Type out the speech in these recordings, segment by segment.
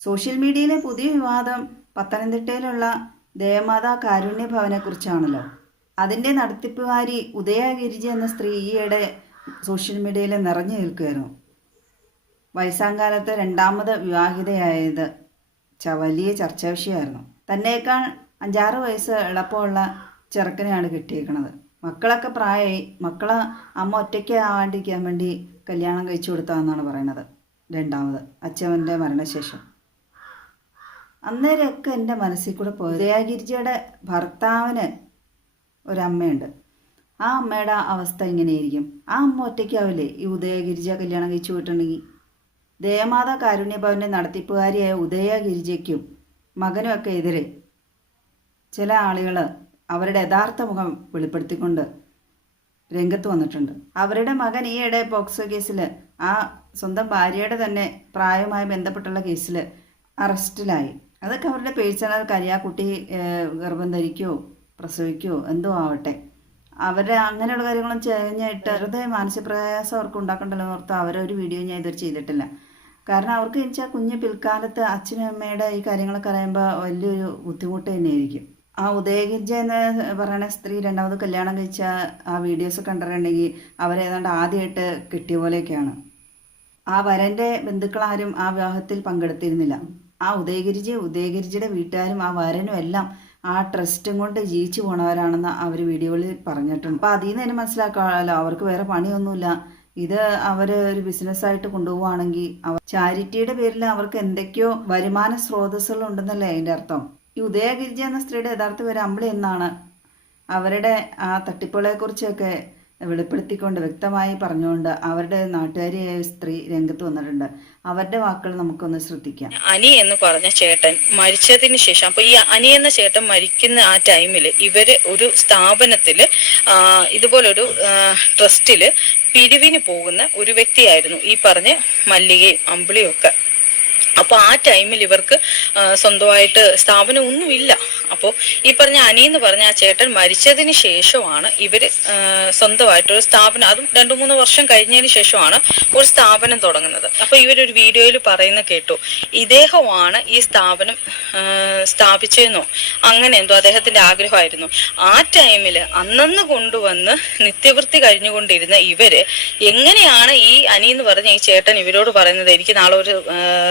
Social മീഡിയയിലെ പുതിയ വിവാദം പത്തനംതിട്ടയിലുള്ള ദേവമാതാ കാരുണ്യ ഭവനെക്കുറിച്ചാണല്ലോ അതിന്റെ നടത്തിപ്പുകാരി ഉദയ ഗിരിജ എന്ന സ്ത്രീ ഈയിടെ സോഷ്യൽ മീഡിയയിൽ നിറഞ്ഞു നിൽക്കുകയായിരുന്നു. വയസ്സാങ്കാലത്ത് രണ്ടാമത് വിവാഹിതയായത് വലിയ ചർച്ചാ വിഷയമായിരുന്നു തന്നേക്കാൾ അഞ്ചാറ് വയസ്സ് എളുപ്പമുള്ള ചെറുക്കനെയാണ് കിട്ടിയേക്കുന്നത് മക്കളൊക്കെ പ്രായമായി മക്കളെ അമ്മ ഒറ്റയ്ക്ക് ആവാണ്ടിരിക്കാൻ വേണ്ടി കല്യാണം കഴിച്ചു കൊടുത്തതെന്നാണ് പറയുന്നത്. രണ്ടാമത് അച്ഛവന്റെ മരണശേഷം. അന്നേരമൊക്കെ എന്റെ മനസ്സിൽ കൂടെ പോയി ദയാഗിരിജയുടെ ഭർത്താവിന് ഒരമ്മയുണ്ട് ആ അമ്മയുടെ അവസ്ഥ ഇങ്ങനെയായിരിക്കും. ആ അമ്മ ഒറ്റയ്ക്കാവില്ലേ ഈ ഉദയഗിരിജ കല്യാണം കഴിച്ചു പോയിട്ടുണ്ടെങ്കിൽ ദേവമാതാ കാരുണ്യഭവന്റെ നടത്തിപ്പുകാരിയായ ഉദയഗിരിജയ്ക്കും മകനുമൊക്കെ എതിരെ ചില ആളുകൾ അവരുടെ യഥാർത്ഥ മുഖം വെളിപ്പെടുത്തിക്കൊണ്ട് രംഗത്ത് വന്നിട്ടുണ്ട്. അവരുടെ മകൻ ഈ ഈയിടെ പോക്സോ കേസിൽ ആ സ്വന്തം ഭാര്യയുടെ തന്നെ പ്രായവുമായി ബന്ധപ്പെട്ടുള്ള കേസിൽ അറസ്റ്റിലായി. അതൊക്കെ അവരുടെ പേഴ്സണൽ കാര്യം ആ കുട്ടി ഗർഭം ധരിക്കുകയോ പ്രസവിക്കുകയോ എന്തോ ആവട്ടെ. അവരെ അങ്ങനെയുള്ള കാര്യങ്ങളും കഴിഞ്ഞിട്ട് വെറുതെ മാനസിക പ്രയാസം അവർക്ക് ഉണ്ടാക്കണ്ടല്ലോ ഓർത്ത് അവരൊരു വീഡിയോ ഞാൻ ഇതുവരെ ചെയ്തിട്ടില്ല. കാരണം അവർക്ക് വെച്ചാൽ കുഞ്ഞ് പിൽക്കാലത്ത് അച്ഛനും അമ്മയുടെ ഈ കാര്യങ്ങളൊക്കെ അറിയുമ്പോൾ വലിയൊരു ബുദ്ധിമുട്ട് തന്നെയായിരിക്കും. ആ ഉദയഗിരിജ എന്ന് പറയുന്ന സ്ത്രീ രണ്ടാമത് കല്യാണം കഴിച്ച ആ വീഡിയോസ് കണ്ടിട്ടുണ്ടെങ്കിൽ അവരേതാണ്ട് ആദ്യമായിട്ട് കിട്ടിയ പോലെയൊക്കെയാണ്. ആ വരന്റെ ബന്ധുക്കളാരും ആ വിവാഹത്തിൽ പങ്കെടുത്തിരുന്നില്ല. ആ ഉദയഗിരിജി ഉദയഗിരിജിയുടെ വീട്ടുകാരും ആ വരനും എല്ലാം ആ ട്രസ്റ്റും കൊണ്ട് ജീവിച്ചു പോണവരാണെന്ന് അവർ വീഡിയോയിൽ പറഞ്ഞിട്ടുണ്ട്. അപ്പോൾ അതിൽ നിന്ന് തന്നെ മനസ്സിലാക്കാമല്ലോ അവർക്ക് വേറെ പണിയൊന്നുമില്ല. ഇത് അവർ ഒരു ബിസിനസ്സായിട്ട് കൊണ്ടുപോവുകയാണെങ്കിൽ അവർ ചാരിറ്റിയുടെ പേരിൽ അവർക്ക് എന്തൊക്കെയോ വരുമാന സ്രോതസ്സുകൾ ഉണ്ടെന്നല്ലേ അതിന്റെ അർത്ഥം. ഈ ഉദയഗിരിജ എന്ന സ്ത്രീയുടെ യഥാർത്ഥ പേര് അമ്പിളി എന്നാണ്. അവരുടെ ആ തട്ടിപ്പുകളെക്കുറിച്ചൊക്കെ വെളിപ്പെടുത്തിക്കൊണ്ട് വ്യക്തമായി പറഞ്ഞുകൊണ്ട് അവരുടെ നാട്ടുകാരിയായ സ്ത്രീ രംഗത്ത് വന്നിട്ടുണ്ട്. അവരുടെ വാക്കുകൾ നമുക്കൊന്ന് ശ്രദ്ധിക്കാം. അനി എന്ന് പറഞ്ഞ ചേട്ടൻ മരിച്ചതിന് ശേഷം അപ്പൊ ഈ അനി എന്ന ചേട്ടൻ മരിക്കുന്ന ആ ടൈമിൽ ഇവർ ഒരു സ്ഥാപനത്തിൽ ഇതുപോലൊരു ട്രസ്റ്റിൽ പിരിവിന് പോകുന്ന ഒരു വ്യക്തിയായിരുന്നു. ഈ പറഞ്ഞ മല്ലികയും അമ്പിളിയും ഒക്കെ. അപ്പൊ ആ ടൈമിൽ ഇവർക്ക് സ്വന്തമായിട്ട് സ്ഥാപനം ഒന്നുമില്ല. അപ്പോൾ ഈ പറഞ്ഞ അനി എന്ന് പറഞ്ഞ ആ ചേട്ടൻ മരിച്ചതിന് ശേഷമാണ് ഇവർ സ്വന്തമായിട്ട് ഒരു സ്ഥാപനം അതും രണ്ടു മൂന്ന് വർഷം കഴിഞ്ഞതിന് ശേഷമാണ് ഒരു സ്ഥാപനം തുടങ്ങുന്നത്. അപ്പോൾ ഇവരൊരു വീഡിയോയിൽ പറയുന്ന കേട്ടു ഇദ്ദേഹമാണ് ഈ സ്ഥാപനം സ്ഥാപിച്ചതെന്നോ? അങ്ങനെ എന്തോ അദ്ദേഹത്തിന്റെ ആഗ്രഹമായിരുന്നു. ആ ടൈമിൽ അന്നന്ന് കൊണ്ടുവന്ന് നിത്യവൃത്തി കഴിഞ്ഞുകൊണ്ടിരുന്ന ഇവർ എങ്ങനെയാണ് ഈ അനി എന്ന് പറഞ്ഞ ഈ ചേട്ടൻ ഇവരോട് പറയുന്നത്? എനിക്ക് നാളെ ഒരു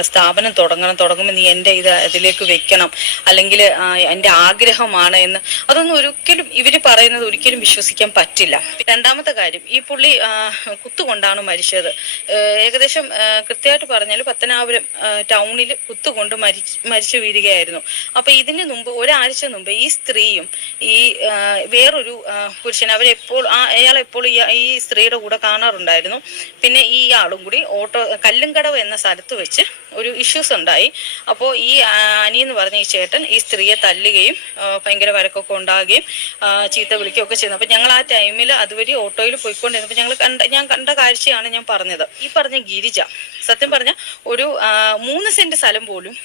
സ്ഥാപനം തുടങ്ങണം തുടങ്ങുമ്പോൾ നീ എന്റെ ഇത് ഇതിലേക്ക് വെക്കണം. അല്ലെങ്കിൽ എന്റെ ആഗ്രഹമാണ് എന്ന് അതൊന്നും ഒരിക്കലും ഇവർ പറയുന്നത് ഒരിക്കലും വിശ്വസിക്കാൻ പറ്റില്ല. രണ്ടാമത്തെ കാര്യം ഈ പുള്ളി കുത്തുകൊണ്ടാണ് മരിച്ചത്. ഏകദേശം കൃത്യമായിട്ട് പറഞ്ഞാൽ പത്തനാപുരം ടൗണിൽ കുത്തുകൊണ്ട് മരി മരിച്ചു വീഴുകയായിരുന്നു. അപ്പൊ ഇതിന് മുമ്പ് ഒരാഴ്ച മുമ്പ് ഈ സ്ത്രീയും ഈ വേറൊരു പുരുഷൻ അവരെപ്പോൾ അയാൾ എപ്പോൾ ഈ സ്ത്രീയുടെ കൂടെ കാണാറുണ്ടായിരുന്നു. പിന്നെ ഈ ആളും കൂടി ഓട്ടോ കല്ലുംകടവ് എന്ന സ്ഥലത്ത് വെച്ച് ഒരു ഇഷ്യൂസ് ഉണ്ടായി. അപ്പോൾ ഈ അനിയെന്ന് പറഞ്ഞ ഈ ചേട്ടൻ ഈ സ്ത്രീയെ തല്ലുകയും ആ, ഭയങ്കര വരക്കൊക്കെ ഉണ്ടാകുകയും ചീത്ത വിളിക്കുകയൊക്കെ ചെയ്യുന്നു. അപ്പം ഞങ്ങൾ ആ ടൈമിൽ അതുവഴി ഓട്ടോയിൽ പോയിക്കൊണ്ടിരുന്നപ്പോൾ ഞങ്ങൾ കണ്ട ഞാൻ കണ്ട കാഴ്ചയാണ് ഞാൻ പറഞ്ഞത്. ഈ പറഞ്ഞ ഗിരിജ സത്യം പറഞ്ഞ ഒരു മൂന്ന് സെന്റ് സ്ഥലം പോലും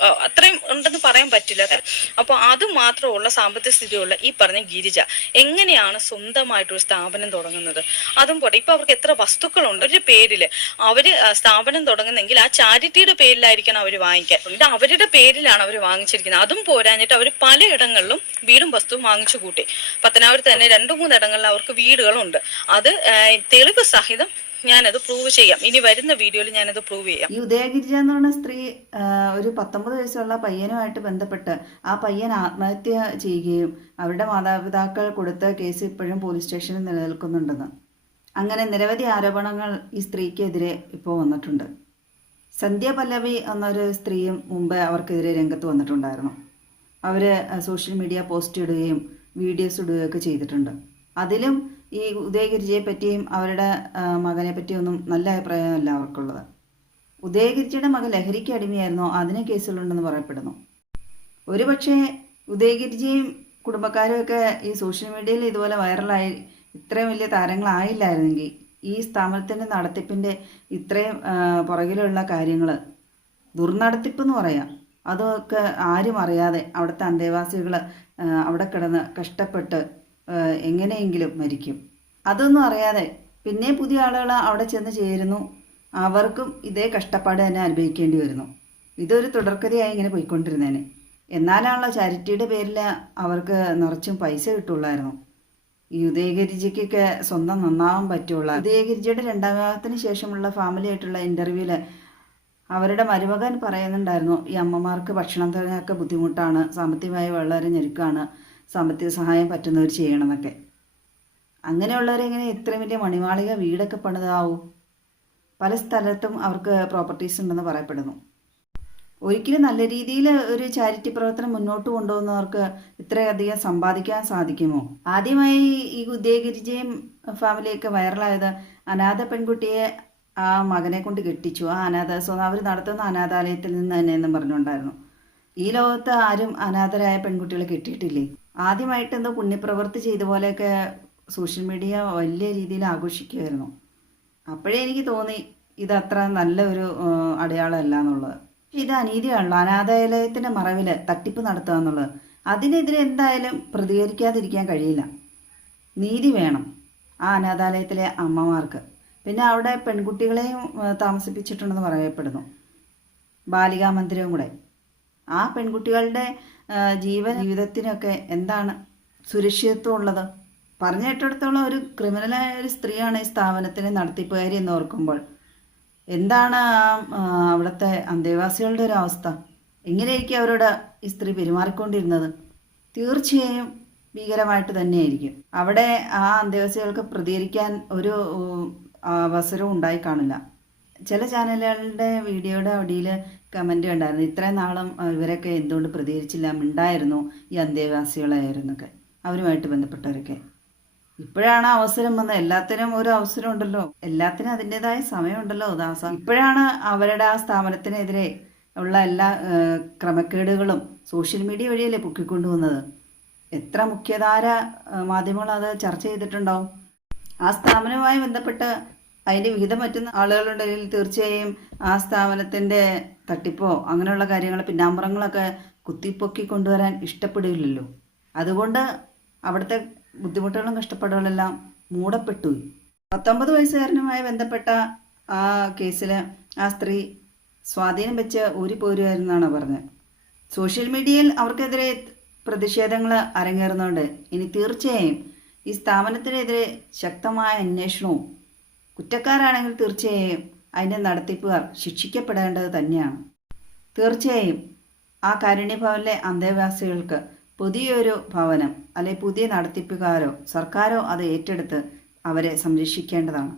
അത്രയും ഉണ്ടെന്ന് പറയാൻ പറ്റില്ല. അപ്പോൾ അത് മാത്രമുള്ള സാമ്പത്തിക സ്ഥിതിയുള്ള ഈ പറഞ്ഞ ഗിരിജ എങ്ങനെയാണ് സ്വന്തമായിട്ടൊരു സ്ഥാപനം തുടങ്ങുന്നത്? അതും പോട്ടെ ഇപ്പൊ അവർക്ക് എത്ര വസ്തുക്കളുണ്ട്? ഒരു പേരിൽ അവർ സ്ഥാപനം തുടങ്ങുന്നെങ്കിൽ ആ ചാരിറ്റിയുടെ പേരിലായിരിക്കണം അവർ വാങ്ങിക്കാൻ. ഇത് അവരുടെ പേരിലാണ് അവർ വാങ്ങിച്ചിരിക്കുന്നത്. അതും പോരാഞ്ഞിട്ട് അവർ പലയിടങ്ങളിലും വീടും വസ്തുവും വാങ്ങിച്ചു കൂട്ടി. പത്തനാപുരത്ത് തന്നെ രണ്ടു മൂന്നിടങ്ങളിൽ അവർക്ക് വീടുകളുണ്ട്. അത് തെളിവ് സഹിതം ഞാനത് പ്രൂവ് ചെയ്യാം. ഇനി വരുന്ന വീഡിയോയിൽ ഞാനത് പ്രൂവ് ചെയ്യാം. ഈ ഉദയഗിരിജ എന്ന് പറഞ്ഞ സ്ത്രീ ഒരു പത്തൊമ്പത് വയസ്സുള്ള പയ്യനുമായിട്ട് ബന്ധപ്പെട്ട് ആ പയ്യൻ ആത്മഹത്യ ചെയ്യുകയും അവരുടെ മാതാപിതാക്കൾ കൊടുത്ത കേസ് ഇപ്പോഴും പോലീസ് സ്റ്റേഷനിൽ നിലനിൽക്കുന്നുണ്ടെന്ന്. അങ്ങനെ നിരവധി ആരോപണങ്ങൾ ഈ സ്ത്രീക്കെതിരെ ഇപ്പോൾ വന്നിട്ടുണ്ട്. സന്ധ്യ പല്ലവി എന്നൊരു സ്ത്രീയും മുമ്പ് അവർക്കെതിരെ രംഗത്ത് വന്നിട്ടുണ്ടായിരുന്നു. അവർ സോഷ്യൽ മീഡിയ പോസ്റ്റ് ഇടുകയും വീഡിയോസ് ഇടുകയൊക്കെ ചെയ്തിട്ടുണ്ട്. അതിലും ഈ ഉദയഗിരിജയെ പറ്റിയും അവരുടെ മകനെ പറ്റിയും ഒന്നും നല്ല അഭിപ്രായമല്ല അവർക്കുള്ളത്. ഉദയഗിരിജയുടെ മകൻ ലഹരിക്ക് അടിമയായിരുന്നോ? അതിന് കേസുകളുണ്ടെന്ന് പറയപ്പെടുന്നു. ഒരുപക്ഷെ ഉദയഗിരിജിയും കുടുംബക്കാരും ഒക്കെ ഈ സോഷ്യൽ മീഡിയയിൽ ഇതുപോലെ വൈറലായി ഇത്രയും വലിയ താരങ്ങളായില്ലായിരുന്നെങ്കിൽ ഈ സ്ഥാപനത്തിന്റെ നടത്തിപ്പിന്റെ ഇത്രയും പുറകിലുള്ള കാര്യങ്ങൾ ദുർനടത്തിപ്പ് എന്ന് പറയാം. അതൊക്കെ ആരും അറിയാതെ അവിടുത്തെ അന്തേവാസികൾ അവിടെ കിടന്ന് കഷ്ടപ്പെട്ട് എങ്ങനെയെങ്കിലും മരിക്കും. അതൊന്നും അറിയാതെ പിന്നെ പുതിയ ആളുകൾ അവിടെ ചെന്ന് ചേരുന്നു. അവർക്കും ഇതേ കഷ്ടപ്പാട് തന്നെ അനുഭവിക്കേണ്ടി വരുന്നു. ഇതൊരു തുടർക്കഥയായി ഇങ്ങനെ പോയിക്കൊണ്ടിരുന്നേനെ. എന്നാലാണല്ലോ ചാരിറ്റിയുടെ പേരിൽ അവർക്ക് നിറച്ചും പൈസ കിട്ടുള്ളായിരുന്നു. ഈ ഉദയഗിരിജിക്കൊക്കെ സ്വന്തം നന്നാവാൻ പറ്റുള്ള. ഉദയഗിരിജിയുടെ രണ്ടാം വിവാഹത്തിന് ശേഷമുള്ള ഫാമിലി ആയിട്ടുള്ള ഇന്റർവ്യൂവിൽ അവരുടെ മരുമകൻ പറയുന്നുണ്ടായിരുന്നു ഈ അമ്മമാർക്ക് ഭക്ഷണത്തിനൊക്കെ ബുദ്ധിമുട്ടാണ്. സാമ്പത്തികമായി വളരെ ഞെരുക്കാണ്. സാമ്പത്തിക സഹായം പറ്റുന്നവർ ചെയ്യണമെന്നൊക്കെ. അങ്ങനെയുള്ളവരെങ്ങനെ ഇത്രയും വലിയ മണിമാളിക വീടൊക്കെ പണിതാവൂ? പല സ്ഥലത്തും അവർക്ക് പ്രോപ്പർട്ടീസ് ഉണ്ടെന്ന് പറയപ്പെടുന്നു. ഒരിക്കലും നല്ല രീതിയിൽ ഒരു ചാരിറ്റി പ്രവർത്തനം മുന്നോട്ട് കൊണ്ടുപോകുന്നവർക്ക് ഇത്രയധികം സമ്പാദിക്കാൻ സാധിക്കുമോ? ആദ്യമായി ഈ ഉദയഗിരിജയും ഫാമിലിയൊക്കെ വൈറലായത് അനാഥ പെൺകുട്ടിയെ ആ മകനെ കൊണ്ട് കെട്ടിച്ചു. ആ അനാഥ അവർ നടത്തുന്ന അനാഥാലയത്തിൽ നിന്ന് തന്നെ എന്നും പറഞ്ഞുകൊണ്ടായിരുന്നു. ഈ ലോകത്ത് ആരും അനാഥരായ പെൺകുട്ടികളെ കെട്ടിയിട്ടില്ലേ? ആദ്യമായിട്ട് എന്തോ പുണ്യപ്രവൃത്തി ചെയ്ത പോലെയൊക്കെ സോഷ്യൽ മീഡിയ വലിയ രീതിയിൽ ആഘോഷിക്കുമായിരുന്നു അപ്പോഴേ എനിക്ക് തോന്നി ഇത് അത്ര നല്ല ഒരു അടയാളമല്ല എന്നുള്ളത്. ഇത് അനീതിയാണല്ലോ. അനാഥാലയത്തിന്റെ മറവിൽ തട്ടിപ്പ് നടത്തുക എന്നുള്ളത്. അതിനെതിരെ എന്തായാലും പ്രതികരിക്കാതിരിക്കാൻ കഴിയില്ല. നീതി വേണം ആ അനാഥാലയത്തിലെ അമ്മമാർക്ക്. പിന്നെ അവിടെ പെൺകുട്ടികളെയും താമസിപ്പിച്ചിട്ടുണ്ടെന്ന് പറയപ്പെടുന്നു. ബാലികാ മന്ദിരവും കൂടെ. ആ പെൺകുട്ടികളുടെ ജീവൻ ജീവിതത്തിനൊക്കെ എന്താണ് സുരക്ഷിതത്വം ഉള്ളത് പറഞ്ഞു കേട്ടിടത്തോളം ഒരു ക്രിമിനലായ ഒരു സ്ത്രീയാണ് ഈ സ്ഥാപനത്തിന് നടത്തിപ്പുകാരി എന്ന് ഓർക്കുമ്പോൾ. എന്താണ് അവിടുത്തെ അന്തേവാസികളുടെ ഒരു അവസ്ഥ? എങ്ങനെയായിരിക്കും അവരോട് ഈ സ്ത്രീ പെരുമാറിക്കൊണ്ടിരുന്നത്? തീർച്ചയായും ഭീകരമായിട്ട് തന്നെയായിരിക്കും. അവിടെ ആ അന്തേവാസികൾക്ക് പ്രതികരിക്കാൻ ഒരു അവസരവും ഉണ്ടായി കാണില്ല ചില ചാനലുകളുടെ വീഡിയോയുടെ അടിയിൽ കമന്റ് ഉണ്ടായിരുന്നു ഇത്രയും നാളും ഇവരൊക്കെ എന്തുകൊണ്ട് പ്രതികരിച്ചില്ല? മിണ്ടായിരുന്നു ഈ അന്തേവാസികളായിരുന്നൊക്കെ അവരുമായിട്ട് ബന്ധപ്പെട്ടവരൊക്കെ. ഇപ്പോഴാണ് അവസരം വന്നത്. എല്ലാത്തിനും ഒരു അവസരം ഉണ്ടല്ലോ. എല്ലാത്തിനും അതിന്റെതായ സമയമുണ്ടല്ലോ ദാസ. ഇപ്പോഴാണ് അവരുടെ ആ സ്ഥാപനത്തിനെതിരെ ഉള്ള എല്ലാ ക്രമക്കേടുകളും സോഷ്യൽ മീഡിയ വഴിയല്ലേ പൊക്കിക്കൊണ്ടുവന്നത്? എത്ര മുഖ്യധാര മാധ്യമങ്ങൾ അത് ചർച്ച ചെയ്തിട്ടുണ്ടാവും? ആ സ്ഥാപനവുമായി ബന്ധപ്പെട്ട് അതിന്റെ വിഹിതം പറ്റുന്ന ആളുകളുണ്ടെങ്കിൽ തീർച്ചയായും ആ സ്ഥാപനത്തിന്റെ തട്ടിപ്പോ അങ്ങനെയുള്ള കാര്യങ്ങൾ പിന്നാമ്പുറങ്ങളൊക്കെ കുത്തിപ്പൊക്കി കൊണ്ടുവരാൻ ഇഷ്ടപ്പെടില്ലല്ലോ. അതുകൊണ്ട് അവിടുത്തെ ബുദ്ധിമുട്ടുകളും കഷ്ടപ്പാടുകളെല്ലാം മൂടപ്പെട്ടു. പത്തൊമ്പത് വയസ്സുകാരനുമായി ബന്ധപ്പെട്ട ആ കേസിൽ ആ സ്ത്രീ സ്വാധീനം വെച്ച് ഊരിപ്പോരുമായിരുന്നാണ് പറഞ്ഞത് സോഷ്യൽ മീഡിയയിൽ അവർക്കെതിരെ പ്രതിഷേധങ്ങൾ അരങ്ങേറുന്നുണ്ട്. ഇനി തീർച്ചയായും ഈ സ്ഥാപനത്തിനെതിരെ ശക്തമായ അന്വേഷണവും കുറ്റക്കാരാണെങ്കിൽ തീർച്ചയായും അതിന്റെ നടത്തിപ്പുകാർ ശിക്ഷിക്കപ്പെടേണ്ടത് തന്നെയാണ്. തീർച്ചയായും ആ കാരുണ്യഭവനിലെ അന്തേവാസികൾക്ക് പുതിയൊരു ഭവനം അല്ലെ പുതിയ നടത്തിപ്പുകാരോ സർക്കാരോ അത് ഏറ്റെടുത്ത് അവരെ സംരക്ഷിക്കേണ്ടതാണ്.